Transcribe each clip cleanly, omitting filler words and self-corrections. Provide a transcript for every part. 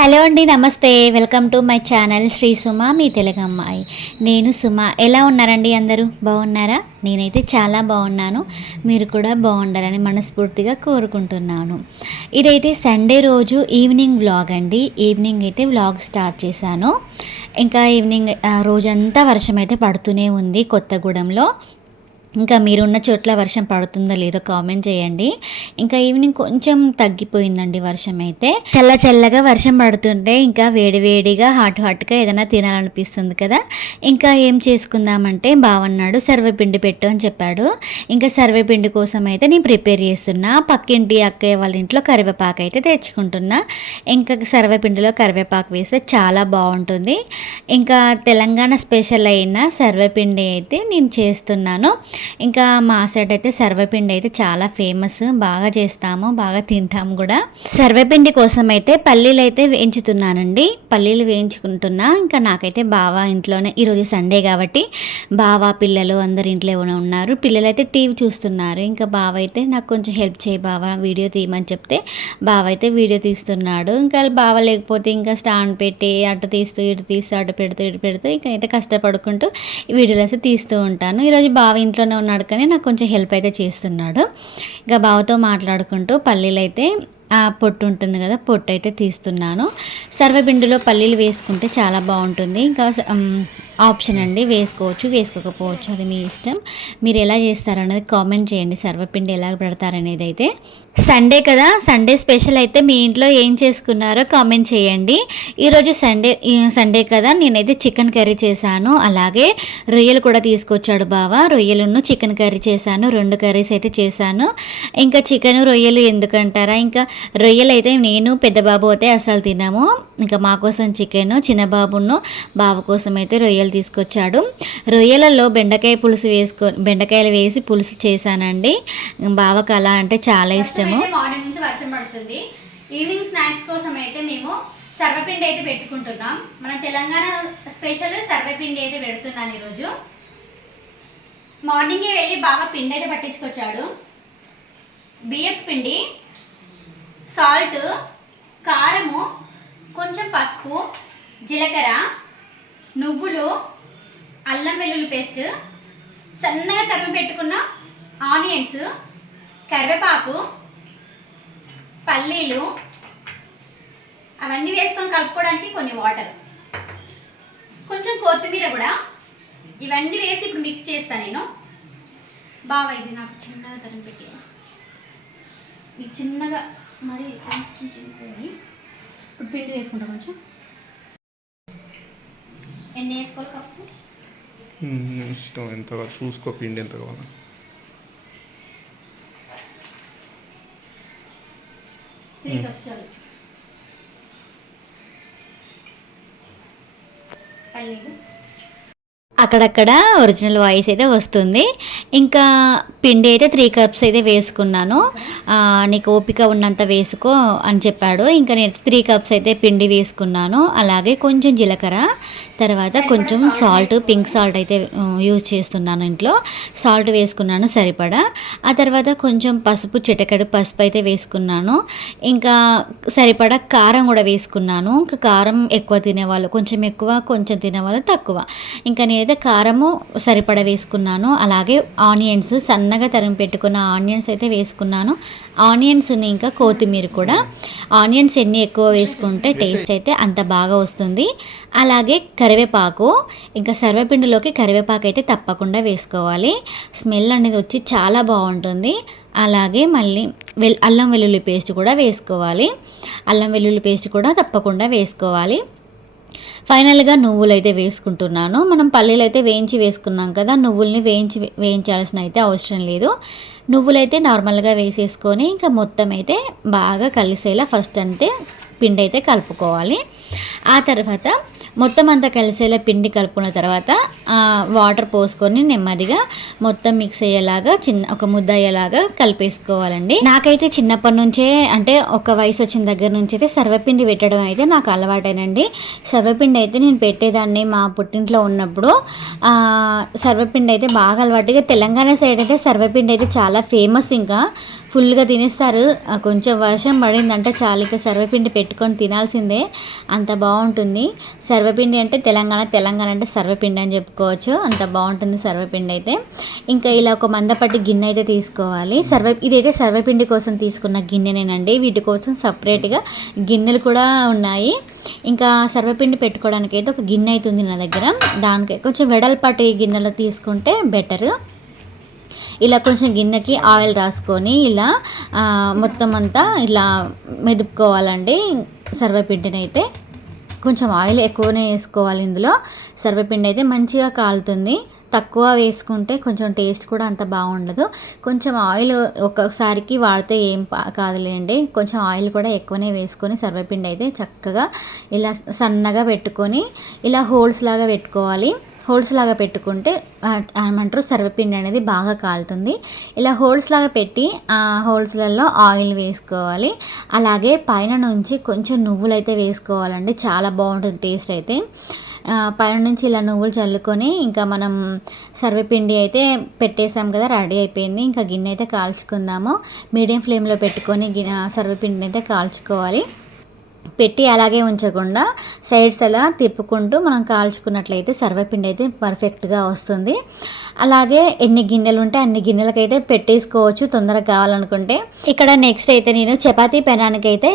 Hello అండి, నమస్తే. Welcome to my channel Shri Suma, మీ తెలుగు అమ్మాయి. నేను సుమ. ఎలా ఉన్నారండి? అందరూ బాగున్నారా? నేనైతే చాలా బాగున్నాను. మీరు కూడా బాగుండాలని మనస్ఫూర్తిగా కోరుకుంటున్నాను. ఇదైతే సండే రోజు ఈవినింగ్ వ్లాగ్ అండి. ఈవినింగ్ అయితే వ్లాగ్ స్టార్ట్ చేశాను. ఇంకా ఈవినింగ్ రోజంతా వర్షం అయితే పడుతూనే ఉంది కొత్తగూడెంలో. ఇంకా మీరున్న చోట్ల వర్షం పడుతుందో లేదో కామెంట్ చేయండి. ఇంకా ఈవినింగ్ కొంచెం తగ్గిపోయిందండి వర్షం అయితే. చల్ల చల్లగా వర్షం పడుతుంటే ఇంకా వేడివేడిగా హాట్గా ఏదైనా తినాలనిపిస్తుంది కదా. ఇంకా ఏం చేసుకుందామంటే బావన్నాడు సర్వపిండి పెట్టు అని చెప్పాడు. ఇంకా సర్వపిండి కోసం అయితే నేను ప్రిపేర్ చేస్తున్నా. పక్కింటి అక్కయ్య వాళ్ళ ఇంట్లో కరివేపాకు అయితే తెచ్చుకుంటున్నా. ఇంకా సర్వపిండిలో కరివేపాకు వేస్తే చాలా బాగుంటుంది. ఇంకా తెలంగాణ స్పెషల్ అయిన సర్వపిండి అయితే నేను చేస్తున్నాను. ఇంకా మా సైడ్ అయితే సర్వపిండి అయితే చాలా ఫేమస్, బాగా చేస్తాము, బాగా తింటాము కూడా. సర్వపిండి కోసం అయితే పల్లీలు అయితే వేయించుతున్నానండి. పల్లీలు వేయించుకుంటున్నా. ఇంకా నాకైతే బావ ఇంట్లోనే, ఈరోజు సండే కాబట్టి బావ పిల్లలు అందరు ఇంట్లో ఉన్నారు. పిల్లలు అయితే టీవీ చూస్తున్నారు. ఇంకా బావ అయితే నాకు కొంచెం హెల్ప్ చేయి బావ, వీడియో తీయమని చెప్తే బావ అయితే వీడియో తీస్తున్నాడు. ఇంకా బావ లేకపోతే ఇంకా స్టాండ్ పెట్టి అటు తీస్తూ ఇటు తీస్తూ అటు పెడుతూ ఇటు పెడుతూ ఇంకా అయితే కష్టపడుకుంటూ వీడియోలు అయితే తీస్తూ ఉంటాను. ఈరోజు బావ ఇంట్లో ఉన్నాడు కానీ నాకు కొంచెం హెల్ప్ అయితే చేస్తున్నాడు. ఇంకా బావతో మాట్లాడుకుంటూ పల్లీలు అయితే పొట్టు ఉంటుంది కదా, పొట్టు అయితే తీస్తున్నాను. సర్వపిండిలో పల్లీలు వేసుకుంటే చాలా బాగుంటుంది. ఇంకా ఆప్షన్ అండి, వేసుకోవచ్చు వేసుకోకపోవచ్చు, అది మీ ఇష్టం. మీరు ఎలా చేస్తారనేది కామెంట్ చేయండి. సర్వపిండి ఎలా పెడతారనేది అయితే. సండే కదా, సండే స్పెషల్ అయితే మీ ఇంట్లో ఏం చేసుకున్నారో కామెంట్ చేయండి. ఈరోజు సండే కదా, నేనైతే చికెన్ కర్రీ చేశాను. అలాగే రొయ్యలు కూడా తీసుకొచ్చాడు బావ. రొయ్యలను చికెన్ కర్రీ చేశాను. 2 కర్రీస్ అయితే చేశాను. ఇంకా చికెన్ రొయ్యలు ఎందుకంటారా, ఇంకా రొయ్యలు అయితే నేను పెద్ద బాబు అయితే అసలు తినము. ఇంకా మా కోసం చికెన్, చిన్న బాబును బాబు కోసం అయితే రొయ్యలు తీసుకొచ్చాడు. రొయ్యలలో బెండకాయలు వేసి పులుసు చేశానండి. బావకు అలా అంటే చాలా ఇష్టము. మార్నింగ్ నుంచి వర్షం పడుతుంది. ఈవినింగ్ స్నాక్స్ కోసం అయితే మేము సర్వపిండి అయితే పెట్టుకుంటున్నాం. మన తెలంగాణ స్పెషల్ సర్వపిండి అయితే పెడుతున్నాను ఈరోజు. మార్నింగే వెళ్ళి బాగా పిండి అయితే పట్టించుకొచ్చాడు. బియ్యపు పిండి, సాల్ట్, కారము, కొంచెం పసుపు, జీలకర్ర, నువ్వులు, అల్లం వెల్లుల్లి పేస్ట్, సన్నగా తరిమి పెట్టుకున్న ఆనియన్స్, కరివేపాకు, పల్లీలు, అవన్నీ వేసుకొని కలుపుకోవడానికి కొన్ని వాటర్, కొంచెం కొత్తిమీర కూడా, ఇవన్నీ వేసి ఇప్పుడు మిక్స్ చేస్తాను నేను. బాగా ఇది నాకు చిన్నగా తరిమి పెట్టి, ఇది చిన్నగా మరి కొంచెం చిన్నది. ఇప్పుడు పిండి వేసుకుంటా. కొంచెం ఎన్ని వేసుకోవాలి కప్స్? ఇష్టం, ఎంత చూసుకో పిండి ఎంత కావాలా. పల్లీలు అక్కడక్కడ ఒరిజినల్ వాయిస్ అయితే వస్తుంది. ఇంకా పిండి అయితే 3 కప్స్ అయితే వేసుకున్నాను. నీకు ఓపిక ఉన్నంత వేసుకో అని చెప్పాడు. ఇంకా నేను 3 కప్స్ అయితే పిండి వేసుకున్నాను. అలాగే కొంచెం జీలకర్ర, తర్వాత కొంచెం సాల్ట్, పింక్ సాల్ట్ అయితే యూజ్ చేస్తున్నాను ఇంట్లో. సాల్ట్ వేసుకున్నాను సరిపడా. ఆ తర్వాత కొంచెం పసుపు, చిటికెడు పసుపు అయితే వేసుకున్నాను. ఇంకా సరిపడా కారం కూడా వేసుకున్నాను. ఇంకా కారం ఎక్కువ తినేవాళ్ళు కొంచెం ఎక్కువ, కొంచెం తినేవాళ్ళు తక్కువ. ఇంకా నేనైతే కారము సరిపడా వేసుకున్నాను. అలాగే ఆనియన్స్, సన్నగా తరిమి పెట్టుకున్న ఆనియన్స్ అయితే వేసుకున్నాను. ఆనియన్స్ని ఇంకా కొత్తిమీర కూడా. ఆనియన్స్ ఎన్ని ఎక్కువ వేసుకుంటే టేస్ట్ అయితే అంత బాగా వస్తుంది. అలాగే కరివేపాకు, ఇంకా సర్వపిండిలోకి కరివేపాకు అయితే తప్పకుండా వేసుకోవాలి. స్మెల్ అనేది వచ్చి చాలా బాగుంటుంది. అలాగే మళ్ళీ అల్లం వెల్లుల్లి పేస్ట్ కూడా వేసుకోవాలి. అల్లం వెల్లుల్లి పేస్ట్ కూడా తప్పకుండా వేసుకోవాలి. ఫైనల్గా నువ్వులు అయితే వేసుకుంటున్నాను. మనం పల్లీలు అయితే వేయించి వేసుకున్నాం కదా, నువ్వుల్ని వేయించాల్సిన అయితే అవసరం లేదు. నువ్వులైతే నార్మల్గా వేసేసుకొని ఇంకా మొత్తం అయితే బాగా కలిసేలా ఫస్ట్ అంతే పిండి అయితే కలుపుకోవాలి. ఆ తర్వాత మొత్తం అంతా కలిసేలా పిండి కలుపుకున్న తర్వాత వాటర్ పోసుకొని నెమ్మదిగా మొత్తం మిక్స్ అయ్యేలాగా ఒక ముద్ద అయ్యేలాగా కలిపేసుకోవాలండి. నాకైతే చిన్నప్పటి నుంచే, అంటే ఒక వయసు వచ్చిన దగ్గర నుంచి అయితే సర్వపిండి పెట్టడం అయితే నాకు అలవాటేనండి. సర్వపిండి అయితే నేను పెట్టేదాన్ని మా పుట్టింట్లో ఉన్నప్పుడు. సర్వపిండి అయితే బాగా అలవాటుగా, తెలంగాణ సైడ్ అయితే సర్వపిండి అయితే చాలా ఫేమస్. ఇంకా ఫుల్గా తినేస్తారు. కొంచెం వర్షం పడిందంటే చాలు ఇక సర్వపిండి పెట్టుకొని తినాల్సిందే, అంత బాగుంటుంది. సర్వపిండి అంటే తెలంగాణ అంటే సర్వపిండి అని చెప్పుకోవచ్చు, అంత బాగుంటుంది సర్వపిండి అయితే. ఇంకా ఇలా ఒక మందపట్టి గిన్నె అయితే తీసుకోవాలి. ఇదైతే సర్వపిండి కోసం తీసుకున్న గిన్నెనేనండి. వీటి కోసం సపరేట్గా గిన్నెలు కూడా ఉన్నాయి. ఇంకా సర్వపిండి పెట్టుకోవడానికి అయితే ఒక గిన్నె అయితే ఉంది నా దగ్గర. దానికి కొంచెం వెడల్పాటి గిన్నెలో తీసుకుంటే బెటరు. ఇలా కొంచెం గిన్నెకి ఆయిల్ రాసుకొని ఇలా మొత్తం అంతా ఇలా మెదుపుకోవాలండి. సర్వపిండిని అయితే కొంచెం ఆయిల్ ఎక్కువనే వేసుకోవాలి. ఇందులో సర్వపిండి అయితే మంచిగా కాలుతుంది. తక్కువ వేసుకుంటే కొంచెం టేస్ట్ కూడా అంత బాగుండదు. కొంచెం ఆయిల్ ఒక్కొక్కసారికి వాడితే ఏం కాదులేండి. కొంచెం ఆయిల్ కూడా ఎక్కువనే వేసుకొని సర్వపిండి అయితే చక్కగా ఇలా సన్నగా పెట్టుకొని ఇలా హోల్స్ లాగా పెట్టుకోవాలి. హోల్స్ లాగా పెట్టుకుంటే ఏమంటారు సర్వపిండి అనేది బాగా కాలుతుంది. ఇలా హోల్స్ లాగా పెట్టి ఆ హోల్స్లలో ఆయిల్ వేసుకోవాలి. అలాగే పైన నుంచి కొంచెం నువ్వులు అయితే వేసుకోవాలండి, చాలా బాగుంటుంది టేస్ట్ అయితే. పైన నుంచి ఇలా నువ్వులు చల్లుకొని ఇంకా మనం సర్వపిండి అయితే పెట్టేసాం కదా, రెడీ అయిపోయింది. ఇంకా గిన్నె అయితే కాల్చుకుందాము. మీడియం ఫ్లేమ్లో పెట్టుకొని సర్వపిండిని అయితే కాల్చుకోవాలి. పెట్టి అలాగే ఉంచకుండా సైడ్స్ అలా తిప్పుకుంటూ మనం కాల్చుకున్నట్లయితే సర్వపిండి అయితే పర్ఫెక్ట్గా వస్తుంది. అలాగే ఎన్ని గిన్నెలు ఉంటే అన్ని గిన్నెలకైతే పెట్టేసుకోవచ్చు తొందరగా కావాలనుకుంటే. ఇక్కడ నెక్స్ట్ అయితే నేను చపాతీ పెనానికైతే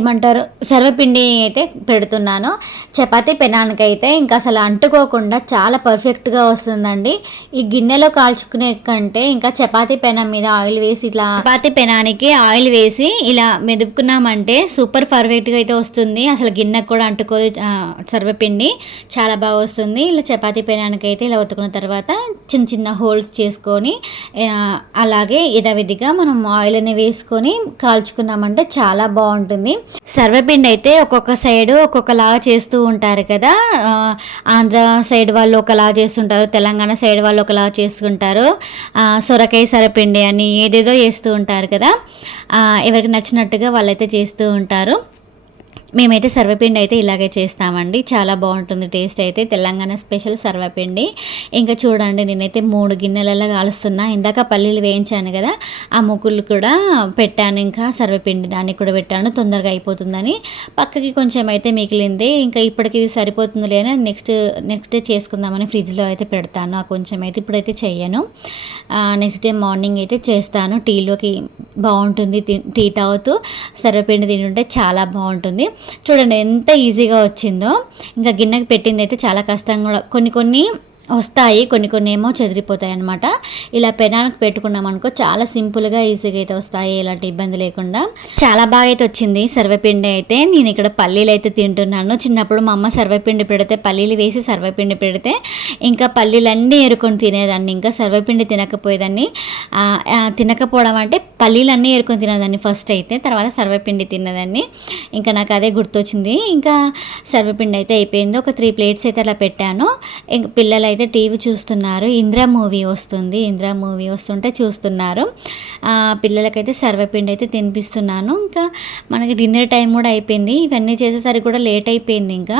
ఏమంటారు సర్వపిండి అయితే పెడుతున్నాను. చపాతీ పెనానికైతే ఇంకా అసలు అంటుకోకుండా చాలా పర్ఫెక్ట్గా వస్తుందండి. ఈ గిన్నెలో కాల్చుకునే కంటే ఇంకా చపాతీ పెనం మీద ఆయిల్ వేసి ఇట్లా చపాతీ పెనానికి ఆయిల్ వేసి ఇలా మెదుపుకున్నామంటే సూపర్ పర్ఫెక్ట్గా అయితే వస్తుంది. అసలు గిన్నెకు కూడా అంటుకోదు సర్వపిండి, చాలా బాగా వస్తుంది. ఇలా చపాతీ పెనానికి అయితే ఇలా ఒత్తుకున్న తర్వాత చిన్న చిన్న హోల్స్ చేసుకొని అలాగే యథావిధిగా మనం ఆయిల్ అని వేసుకొని కాల్చుకున్నామంటే చాలా బాగుంటుంది. సర్వపిండి అయితే ఒక్కొక్క సైడు ఒక్కొక్కలాగా చేస్తూ ఉంటారు కదా. ఆంధ్ర సైడ్ వాళ్ళు ఒకలా చేస్తుంటారు, తెలంగాణ సైడ్ వాళ్ళు ఒకలా చేసుకుంటారు. సొరకాయ సర్వపిండి అని ఏదేదో చేస్తూ ఉంటారు కదా. ఎవరికి నచ్చినట్టుగా వాళ్ళైతే చేస్తూ ఉంటారు. మేమైతే సర్వపిండి అయితే ఇలాగే చేస్తామండి, చాలా బాగుంటుంది టేస్ట్ అయితే. తెలంగాణ స్పెషల్ సర్వపిండి. ఇంకా చూడండి నేనైతే 3 గిన్నెలలో కాలుస్తున్నా. ఇందాక పల్లీలు వేయించాను కదా, ఆ ముగ్గులు కూడా పెట్టాను. ఇంకా సర్వపిండి దాన్ని కూడా పెట్టాను, తొందరగా అయిపోతుందని. పక్కకి కొంచెం అయితే మిగిలింది. ఇంకా ఇప్పటికి ఇది సరిపోతుంది లేని నెక్స్ట్ డే చేసుకుందామని ఫ్రిడ్జ్లో అయితే పెడతాను. ఆ కొంచెం అయితే ఇప్పుడైతే చెయ్యను, నెక్స్ట్ డే మార్నింగ్ అయితే చేస్తాను. టీలోకి బాగుంటుంది, టీ తాగుతూ సర్వపిండి తింటుంటే చాలా బాగుంటుంది. చూడండి ఎంత ఈజీగా వచ్చిందో. ఇంకా గిన్నెకి పెట్టింది అయితే చాలా కష్టంగా కూడా కొన్ని వస్తాయి, కొన్ని ఏమో చెదిరిపోతాయి అనమాట. ఇలా పెనానికి పెట్టుకున్నాం అనుకో చాలా సింపుల్గా ఈజీగా అయితే వస్తాయి, ఎలాంటి ఇబ్బంది లేకుండా. చాలా బాగా అయితే వచ్చింది సర్వపిండి అయితే. నేను ఇక్కడ పల్లీలు అయితే తింటున్నాను. చిన్నప్పుడు మా అమ్మ సర్వపిండి పెడితే పల్లీలు వేసి సర్వపిండి పెడితే ఇంకా పల్లీలన్నీ ఏరుకొని తినేదాన్ని. ఇంకా సర్వపిండి తినకపోయేదాన్ని. తినకపోవడం అంటే పల్లీలన్నీ ఏరుకొని తినేదాన్ని ఫస్ట్ అయితే, తర్వాత సర్వపిండి తినేదాన్ని. ఇంకా నాకు అదే గుర్తొచ్చింది. ఇంకా సర్వపిండి అయితే అయిపోయింది. ఒక 3 ప్లేట్స్ అయితే అలా పెట్టాను. ఇంక పిల్లలు అయితే టీవీ చూస్తున్నారు. ఇంద్ర మూవీ వస్తుంటే చూస్తున్నారు. పిల్లలకైతే సర్వపిండి అయితే తినిపిస్తున్నాను. ఇంకా మనకి డిన్నర్ టైం కూడా అయిపోయింది. ఇవన్నీ చేసేసరికి కూడా లేట్ అయిపోయింది. ఇంకా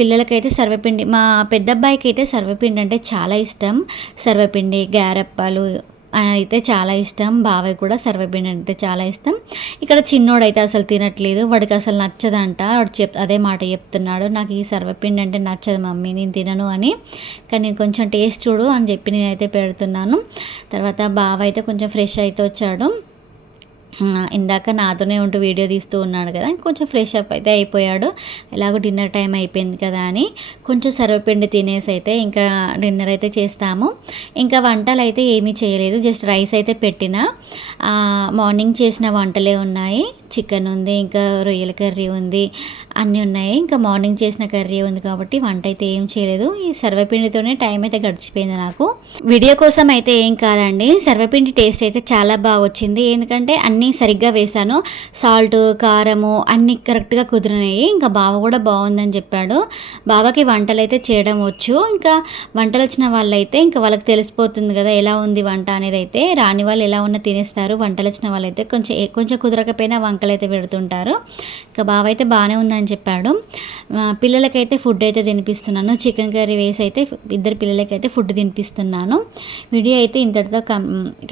పిల్లలకైతే సర్వపిండి, మా పెద్ద అబ్బాయికి అయితే సర్వపిండి అంటే చాలా ఇష్టం. సర్వపిండి, గారెప్పాలు అయితే చాలా ఇష్టం. బాబాయ్ కూడా సర్వపిండి అంటే చాలా ఇష్టం. ఇక్కడ చిన్నోడు అయితే అసలు తినట్లేదు, వాడికి అసలు నచ్చదంట. వాడు అదే మాట చెప్తున్నాడు, నాకు ఈ సర్వపిండి అంటే నచ్చదు మమ్మీ, నేను తినను అని. కానీ నేను కొంచెం టేస్ట్ చూడు అని చెప్పి నేనైతే పెడుతున్నాను. తర్వాత బాబాయ్ అయితే కొంచెం ఫ్రెష్ అయితే వచ్చాడు. ఇందాక నాతోనే ఉంటూ వీడియో తీస్తూ ఉన్నాడు కదా, కొంచెం ఫ్రెష్ అప్ అయితే అయిపోయాడు. ఎలాగో డిన్నర్ టైం అయిపోయింది కదా అని కొంచెం సర్వపిండి తినేసి అయితే ఇంకా డిన్నర్ అయితే చేస్తాము. ఇంకా వంటలు అయితే ఏమీ చేయలేదు, జస్ట్ రైస్ అయితే పెట్టిన. మార్నింగ్ చేసిన వంటలే ఉన్నాయి. చికెన్ ఉంది, ఇంకా రొయ్యల కర్రీ ఉంది, అన్నీ ఉన్నాయి. ఇంకా మార్నింగ్ చేసిన కర్రీ ఉంది కాబట్టి వంట అయితే ఏం చేయలేదు. ఈ సర్వపిండితోనే టైం అయితే గడిచిపోయింది నాకు. వీడియో కోసం అయితే ఏం కాదండి, సర్వపిండి టేస్ట్ అయితే చాలా బాగా వచ్చింది. ఎందుకంటే అన్నీ సరిగ్గా వేశాను, సాల్ట్, కారము అన్నీ కరెక్ట్గా కుదిరినాయి. ఇంకా బావ కూడా బాగుందని చెప్పాడు. బావకి వంటలు అయితే చేయడం వచ్చు. ఇంకా వంటలు వచ్చిన వాళ్ళైతే ఇంకా వాళ్ళకి తెలిసిపోతుంది కదా ఎలా ఉంది వంట అనేది. అయితే రాని వాళ్ళు ఎలా ఉన్నా తినేస్తారు, వంటలు వచ్చిన వాళ్ళైతే కొంచెం కుదరకపోయినా వంకలు అయితే పెడుతుంటారు. ఇంకా బావ అయితే బాగానే ఉందని అని చెప్పాడు. పిల్లలకైతే ఫుడ్ అయితే తినిపిస్తున్నాను. చికెన్ కర్రీ వేసి అయితే ఇద్దరు పిల్లలకైతే ఫుడ్ తినిపిస్తున్నాను. వీడియో అయితే ఇంతటితో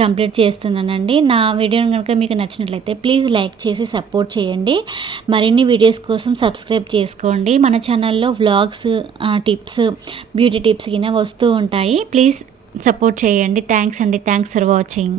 కంప్లీట్ చేస్తున్నానండి. నా వీడియో కనుక మీకు నచ్చినట్లయితే ప్లీజ్ లైక్ చేసి సపోర్ట్ చేయండి. మరిన్ని వీడియోస్ కోసం సబ్స్క్రైబ్ చేసుకోండి. మన ఛానల్లో వ్లాగ్స్, టిప్స్, బ్యూటీ టిప్స్ కింద వస్తూ ఉంటాయి. ప్లీజ్ సపోర్ట్ చేయండి. థ్యాంక్స్ అండి. Thanks for watching.